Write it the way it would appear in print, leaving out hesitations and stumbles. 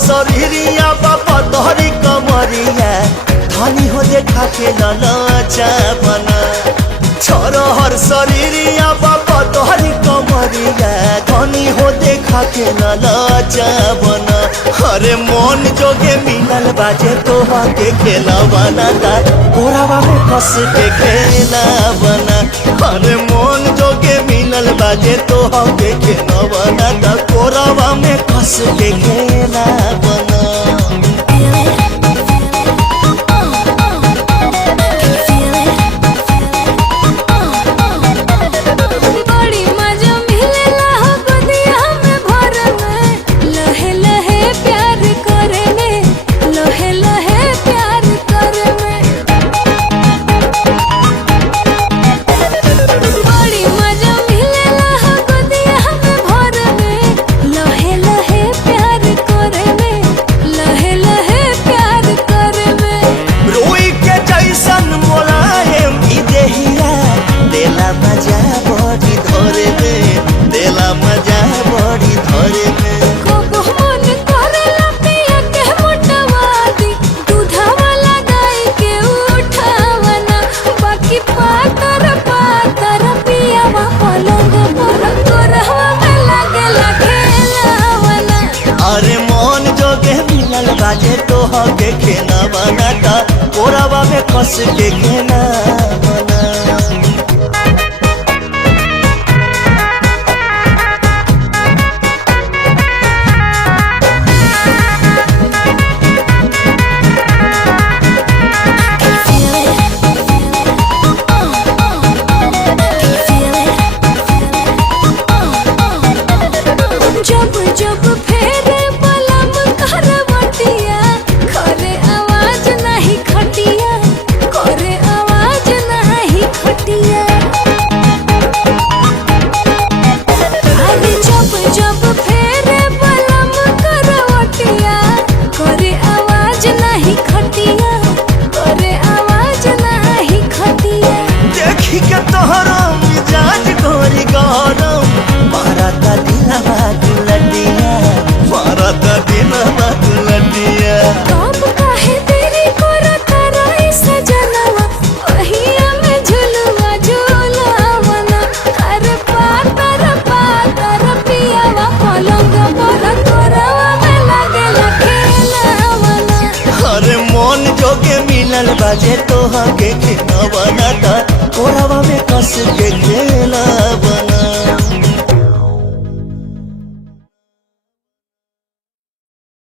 शरीरिया बाबा तोहरी कमरिया धनी हो देखा के ललचा बना छोरहर शरीरिया बाबा तोहरी कमरिया धनी हो देखा के ललचा बना अरे मन जोगे मिलल बाजे तोहा के खेला बना कोरावा में कस के खेला बना अरे मन जोगे मिलल बाजे तोहा के खेला बना कोरावा में कस के खेला बना बाजे तो हके खेना बनाता कोरावा में कस के खेना बना बाजे तो हके खेना बनाता कोरावा में कस के